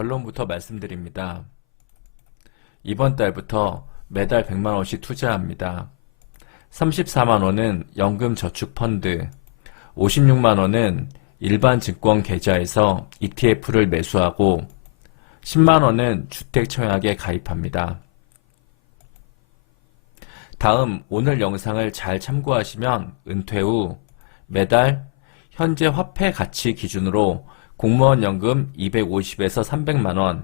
결론부터 말씀드립니다. 이번 달부터 매달 100만원씩 투자합니다. 34만원은 연금저축펀드, 56만원은 일반 증권 계좌에서 ETF를 매수하고 10만원은 주택청약에 가입합니다. 다음 오늘 영상을 잘 참고하시면 은퇴 후 매달 현재 화폐 가치 기준으로 공무원 연금 250에서 300만원,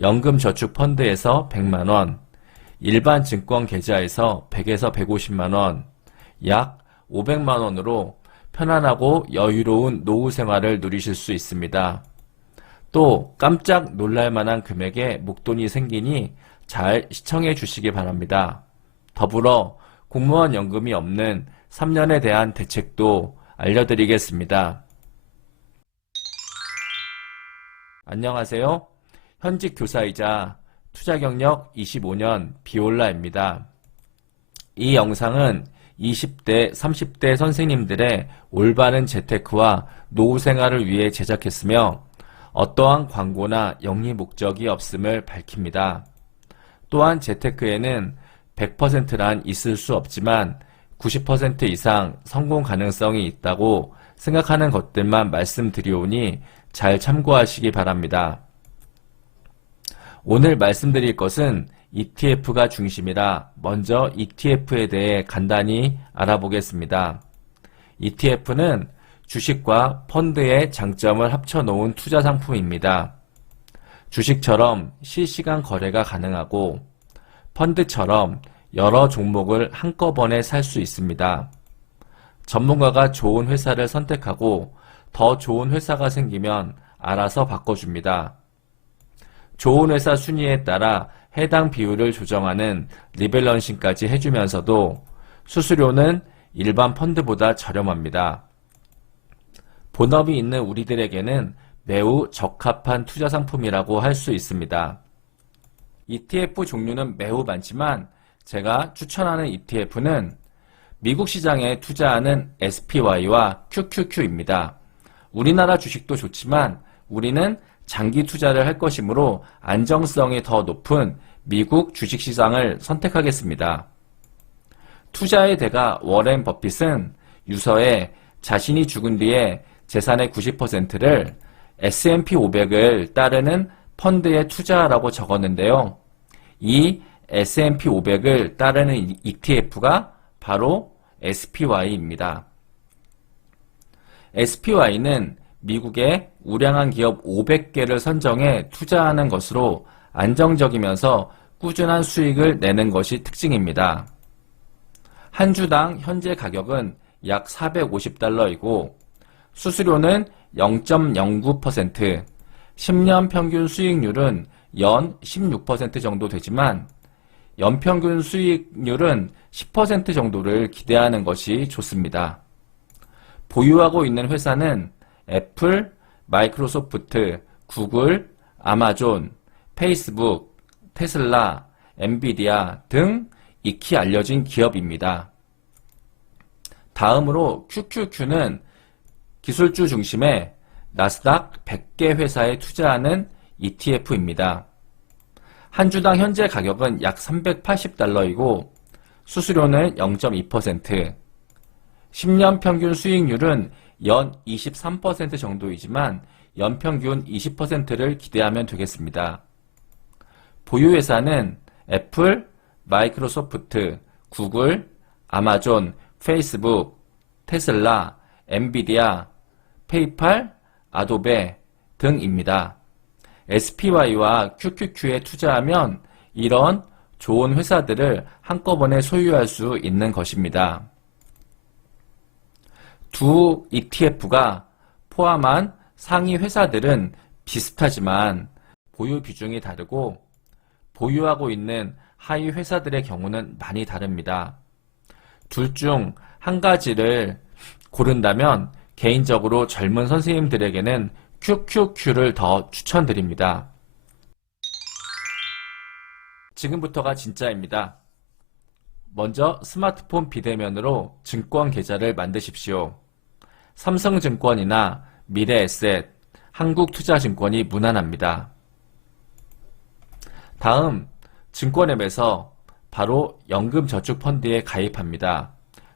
연금저축펀드에서 100만원, 일반 증권 계좌에서 100에서 150만원, 약 500만원으로 편안하고 여유로운 노후 생활을 누리실 수 있습니다. 또 깜짝 놀랄만한 금액의 목돈이 생기니 잘 시청해 주시기 바랍니다. 더불어 공무원 연금이 없는 3년에 대한 대책도 알려드리겠습니다. 안녕하세요. 현직 교사이자 투자경력 25년 비올라입니다. 이 영상은 20대, 30대 선생님들의 올바른 재테크와 노후 생활을 위해 제작했으며 어떠한 광고나 영리 목적이 없음을 밝힙니다. 또한 재테크에는 100%란 있을 수 없지만 90% 이상 성공 가능성이 있다고 생각하는 것들만 말씀드리오니 잘 참고하시기 바랍니다. 오늘 말씀드릴 것은 ETF가 중심이라 먼저 ETF에 대해 간단히 알아보겠습니다. ETF는 주식과 펀드의 장점을 합쳐놓은 투자 상품입니다. 주식처럼 실시간 거래가 가능하고 펀드처럼 여러 종목을 한꺼번에 살 수 있습니다. 전문가가 좋은 회사를 선택하고 더 좋은 회사가 생기면 알아서 바꿔줍니다. 좋은 회사 순위에 따라 해당 비율을 조정하는 리밸런싱까지 해주면서도 수수료는 일반 펀드보다 저렴합니다. 본업이 있는 우리들에게는 매우 적합한 투자 상품이라고 할 수 있습니다. ETF 종류는 매우 많지만 제가 추천하는 ETF는 미국 시장에 투자하는 SPY와 QQQ입니다. 우리나라 주식도 좋지만 우리는 장기 투자를 할 것이므로 안정성이 더 높은 미국 주식시장을 선택하겠습니다. 투자의 대가 워렌 버핏은 유서에 자신이 죽은 뒤에 재산의 90%를 S&P 500을 따르는 펀드에 투자하라고 적었는데요. 이 S&P 500을 따르는 ETF가 바로 SPY입니다. SPY는 미국의 우량한 기업 500개를 선정해 투자하는 것으로 안정적이면서 꾸준한 수익을 내는 것이 특징입니다. 한 주당 현재 가격은 약 450달러이고 수수료는 0.09%, 10년 평균 수익률은 연 16% 정도 되지만 연평균 수익률은 10% 정도를 기대하는 것이 좋습니다. 보유하고 있는 회사는 애플, 마이크로소프트, 구글, 아마존, 페이스북, 테슬라, 엔비디아 등 익히 알려진 기업입니다. 다음으로 QQQ는 기술주 중심의 나스닥 100개 회사에 투자하는 ETF입니다. 한 주당 현재 가격은 약 380달러이고 수수료는 0.2%, 10년 평균 수익률은 연 23% 정도이지만 연평균 20%를 기대하면 되겠습니다. 보유회사는 애플, 마이크로소프트, 구글, 아마존, 페이스북, 테슬라, 엔비디아, 페이팔, 아도베 등입니다. SPY와 QQQ에 투자하면 이런 좋은 회사들을 한꺼번에 소유할 수 있는 것입니다. 두 ETF가 포함한 상위 회사들은 비슷하지만 보유 비중이 다르고 보유하고 있는 하위 회사들의 경우는 많이 다릅니다. 둘 중 한 가지를 고른다면 개인적으로 젊은 선생님들에게는 QQQ를 더 추천드립니다. 지금부터가 진짜입니다. 먼저 스마트폰 비대면으로 증권 계좌를 만드십시오. 삼성증권이나 미래에셋, 한국투자증권이 무난합니다. 다음 증권앱에서 바로 연금저축펀드에 가입합니다.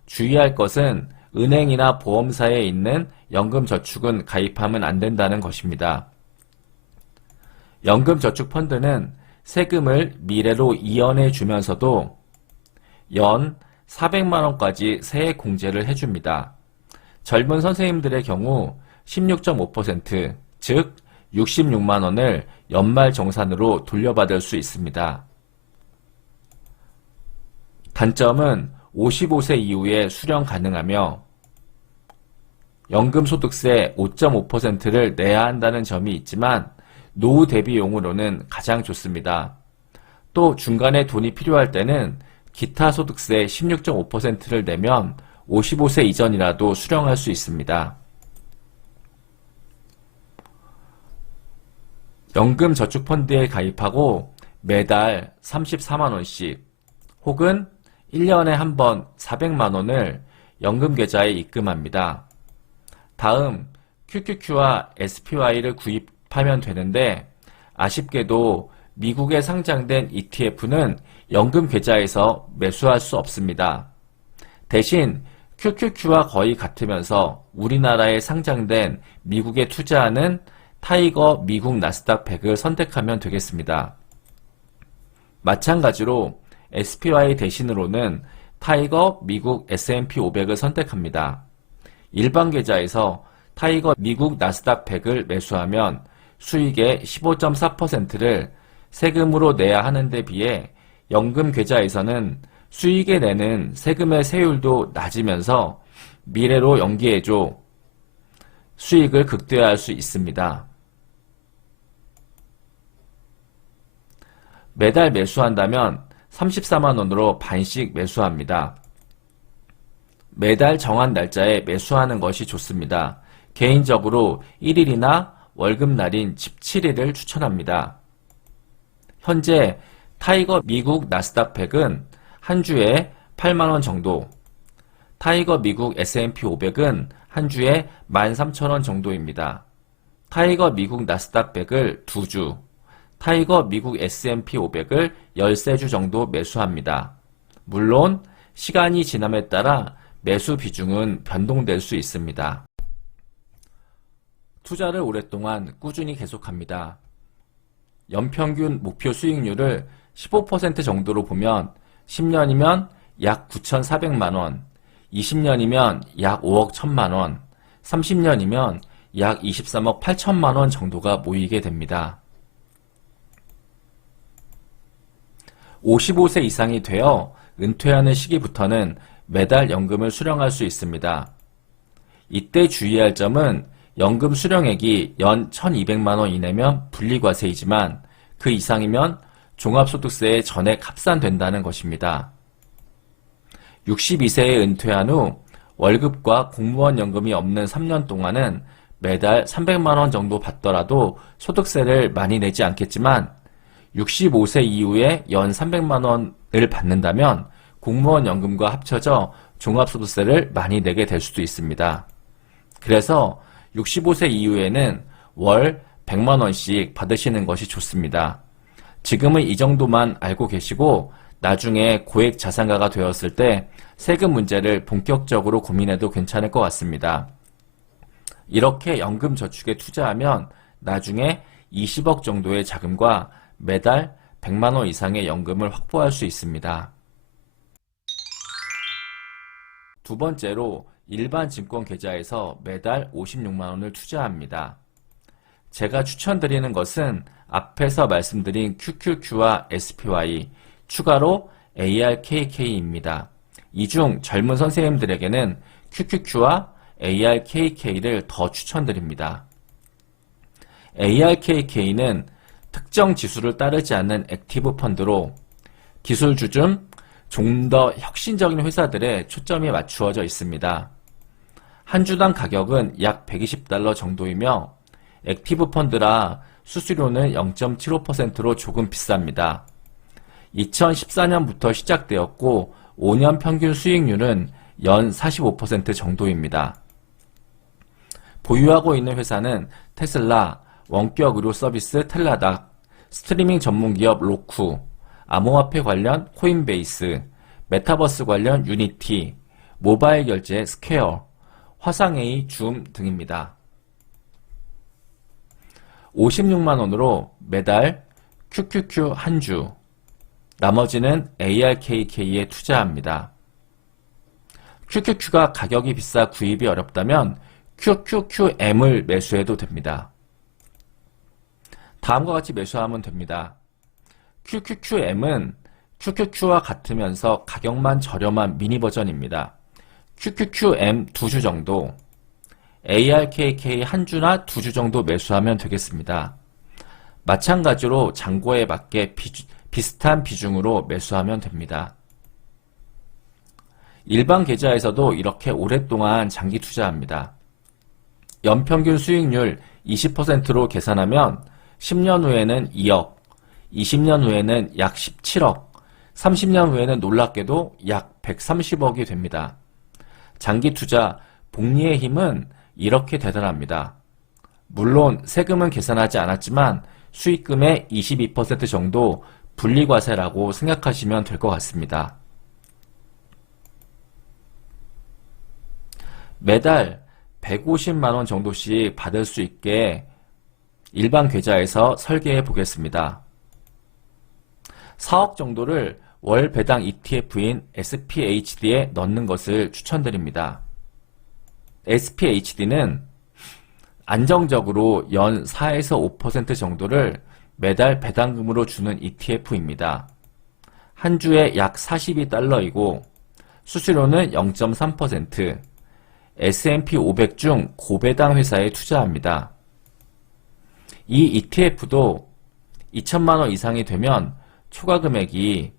주의할 것은 은행이나 보험사에 있는 연금저축은 가입하면 안 된다는 것입니다. 연금저축펀드는 세금을 미래로 이연해 주면서도 연 400만원까지 세액 공제를 해줍니다. 젊은 선생님들의 경우 16.5%, 즉 66만원을 연말 정산으로 돌려받을 수 있습니다. 단점은 55세 이후에 수령 가능하며 연금소득세 5.5%를 내야 한다는 점이 있지만 노후 대비용으로는 가장 좋습니다. 또 중간에 돈이 필요할 때는 기타 소득세 16.5%를 내면 55세 이전이라도 수령할 수 있습니다. 연금저축펀드에 가입하고 매달 34만원씩 혹은 1년에 한 번 400만원을 연금계좌에 입금합니다. 다음 QQQ와 SPY를 구입하면 되는데 아쉽게도 미국에 상장된 ETF는 연금계좌에서 매수할 수 없습니다. 대신 QQQ와 거의 같으면서 우리나라에 상장된 미국에 투자하는 타이거 미국 나스닥 100을 선택하면 되겠습니다. 마찬가지로 SPY 대신으로는 타이거 미국 S&P 500을 선택합니다. 일반 계좌에서 타이거 미국 나스닥 100을 매수하면 수익의 15.4%를 세금으로 내야 하는데 비해 연금 계좌에서는 수익에 내는 세금의 세율도 낮으면서 미래로 연기해줘 수익을 극대화할 수 있습니다. 매달 매수한다면 34만원으로 반씩 매수합니다. 매달 정한 날짜에 매수하는 것이 좋습니다. 개인적으로 1일이나 월급날인 17일을 추천합니다. 현재 타이거 미국 나스닥 100은 한 주에 8만원 정도, 타이거 미국 S&P 500은 한 주에 13,000원 정도입니다. 타이거 미국 나스닥 100을 2주, 타이거 미국 S&P 500을 13주 정도 매수합니다. 물론 시간이 지남에 따라 매수 비중은 변동될 수 있습니다. 투자를 오랫동안 꾸준히 계속합니다. 연평균 목표 수익률을 15% 정도로 보면 10년이면 약 9,400만원, 20년이면 약 5억 1천만원, 30년이면 약 23억 8천만원 정도가 모이게 됩니다. 55세 이상이 되어 은퇴하는 시기부터는 매달 연금을 수령할 수 있습니다. 이때 주의할 점은 연금 수령액이 연 1,200만원 이내면 분리과세이지만 그 이상이면 종합소득세에 전액 합산된다는 것입니다. 62세에 은퇴한 후 월급과 공무원 연금이 없는 3년 동안은 매달 300만원 정도 받더라도 소득세를 많이 내지 않겠지만 65세 이후에 연 300만원을 받는다면 공무원 연금과 합쳐져 종합소득세를 많이 내게 될 수도 있습니다. 그래서 65세 이후에는 월 100만원씩 받으시는 것이 좋습니다. 지금은 이 정도만 알고 계시고 나중에 고액 자산가가 되었을 때 세금 문제를 본격적으로 고민해도 괜찮을 것 같습니다. 이렇게 연금 저축에 투자하면 나중에 20억 정도의 자금과 매달 100만원 이상의 연금을 확보할 수 있습니다. 두 번째로 일반 증권 계좌에서 매달 56만원을 투자합니다. 제가 추천드리는 것은 앞에서 말씀드린 QQQ와 SPY, 추가로 ARKK입니다. 이 중 젊은 선생님들에게는 QQQ와 ARKK를 더 추천드립니다. ARKK는 특정 지수를 따르지 않는 액티브 펀드로 기술주 중 좀 더 혁신적인 회사들에 초점이 맞추어져 있습니다. 한 주당 가격은 약 120달러 정도이며 액티브 펀드라 수수료는 0.75%로 조금 비쌉니다. 2014년부터 시작되었고 5년 평균 수익률은 연 45% 정도입니다. 보유하고 있는 회사는 테슬라, 원격 의료 서비스 텔라닥, 스트리밍 전문기업 로쿠, 암호화폐 관련 코인베이스, 메타버스 관련 유니티, 모바일 결제 스퀘어, 화상회의 줌 등입니다. 56만원으로 매달 QQQ 한 주, 나머지는 ARKK에 투자합니다. QQQ가 가격이 비싸 구입이 어렵다면 QQQM을 매수해도 됩니다. 다음과 같이 매수하면 됩니다. QQQM은 QQQ와 같으면서 가격만 저렴한 미니 버전입니다. QQQM 2주 정도, ARKK 한 주나 2주 정도 매수하면 되겠습니다. 마찬가지로 잔고에 맞게 비슷한 비중으로 매수하면 됩니다. 일반 계좌에서도 이렇게 오랫동안 장기 투자합니다. 연평균 수익률 20%로 계산하면 10년 후에는 2억, 20년 후에는 약 17억, 30년 후에는 놀랍게도 약 130억이 됩니다. 장기 투자, 복리의 힘은 이렇게 대단합니다. 물론 세금은 계산하지 않았지만 수익금의 22% 정도 분리과세라고 생각하시면 될 것 같습니다. 매달 150만원 정도씩 받을 수 있게 일반 계좌에서 설계해 보겠습니다. 4억 정도를 월 배당 ETF인 SPHD에 넣는 것을 추천드립니다. SPHD는 안정적으로 연 4에서 5% 정도를 매달 배당금으로 주는 ETF입니다. 한 주에 약 42달러이고 수수료는 0.3%, S&P 500 중 고배당 회사에 투자합니다. 이 ETF도 2천만원 이상이 되면 초과 금액이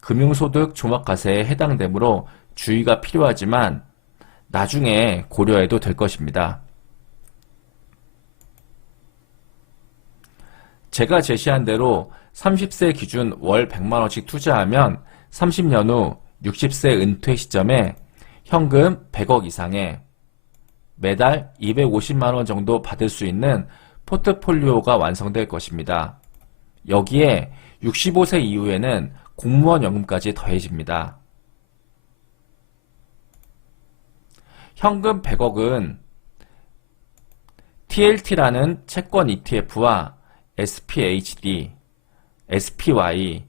금융소득 종합과세에 해당되므로 주의가 필요하지만 나중에 고려해도 될 것입니다. 제가 제시한 대로 30세 기준 월 100만원씩 투자하면 30년 후 60세 은퇴 시점에 현금 100억 이상에 매달 250만원 정도 받을 수 있는 포트폴리오가 완성될 것입니다. 여기에 65세 이후에는 공무원 연금까지 더해집니다. 현금 100억은 TLT라는 채권 ETF와 SPHD, SPY,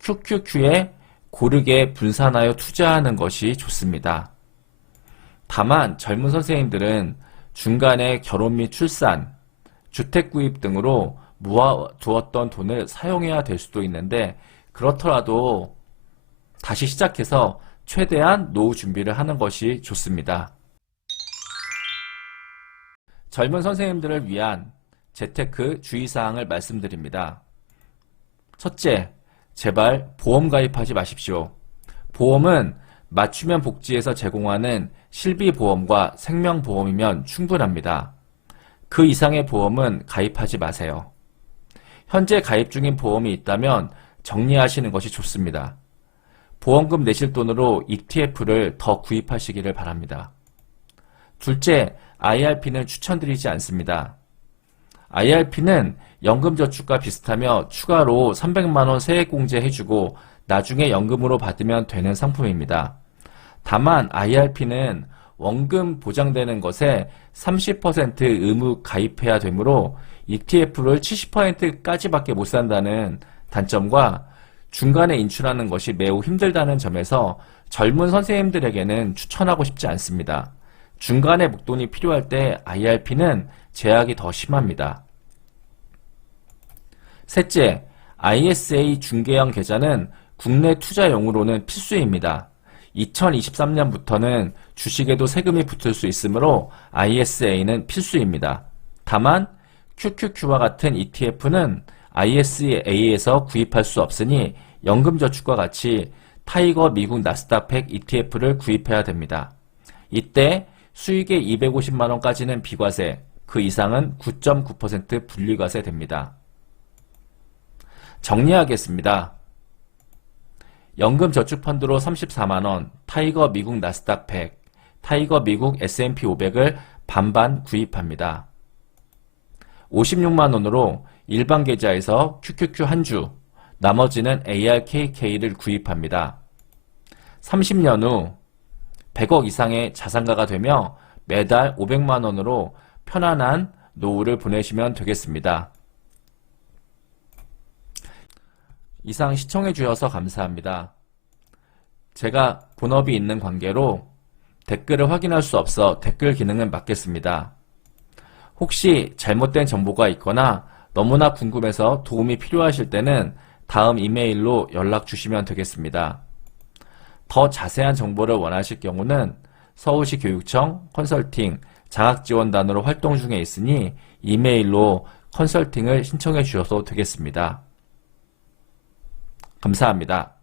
QQQ에 고르게 분산하여 투자하는 것이 좋습니다. 다만 젊은 선생님들은 중간에 결혼 및 출산, 주택 구입 등으로 모아두었던 돈을 사용해야 될 수도 있는데 그렇더라도 다시 시작해서 최대한 노후 준비를 하는 것이 좋습니다. 젊은 선생님들을 위한 재테크 주의사항을 말씀드립니다. 첫째, 제발 보험 가입하지 마십시오. 보험은 맞춤형 복지에서 제공하는 실비보험과 생명보험이면 충분합니다. 그 이상의 보험은 가입하지 마세요. 현재 가입 중인 보험이 있다면 정리하시는 것이 좋습니다. 보험금 내실 돈으로 ETF를 더 구입하시기를 바랍니다. 둘째, IRP는 추천드리지 않습니다. IRP는 연금저축과 비슷하며 추가로 300만원 세액공제 해주고 나중에 연금으로 받으면 되는 상품입니다. 다만 IRP는 원금 보장되는 것에 30% 의무 가입해야 되므로 ETF를 70%까지밖에 못 산다는 단점과 중간에 인출하는 것이 매우 힘들다는 점에서 젊은 선생님들에게는 추천하고 싶지 않습니다. 중간에 목돈이 필요할 때 IRP는 제약이 더 심합니다. 셋째, ISA 중개형 계좌는 국내 투자용으로는 필수입니다. 2023년부터는 주식에도 세금이 붙을 수 있으므로 ISA는 필수입니다. 다만 QQQ와 같은 ETF는 ISA에서 구입할 수 없으니 연금저축과 같이 타이거 미국 나스닥 100 ETF를 구입해야 됩니다. 이때 수익의 250만원까지는 비과세, 그 이상은 9.9% 분리과세 됩니다. 정리하겠습니다. 연금저축펀드로 34만원, 타이거 미국 나스닥 100, 타이거 미국 S&P 500을 반반 구입합니다. 56만원으로 일반 계좌에서 QQQ 한 주, 나머지는 ARKK를 구입합니다. 30년 후 100억 이상의 자산가가 되며 매달 500만원으로 편안한 노후를 보내시면 되겠습니다. 이상 시청해 주셔서 감사합니다. 제가 본업이 있는 관계로 댓글을 확인할 수 없어 댓글 기능은 막겠습니다. 혹시 잘못된 정보가 있거나 너무나 궁금해서 도움이 필요하실 때는 다음 이메일로 연락 주시면 되겠습니다. 더 자세한 정보를 원하실 경우는 서울시 교육청 컨설팅 장학지원단으로 활동 중에 있으니 이메일로 컨설팅을 신청해 주셔도 되겠습니다. 감사합니다.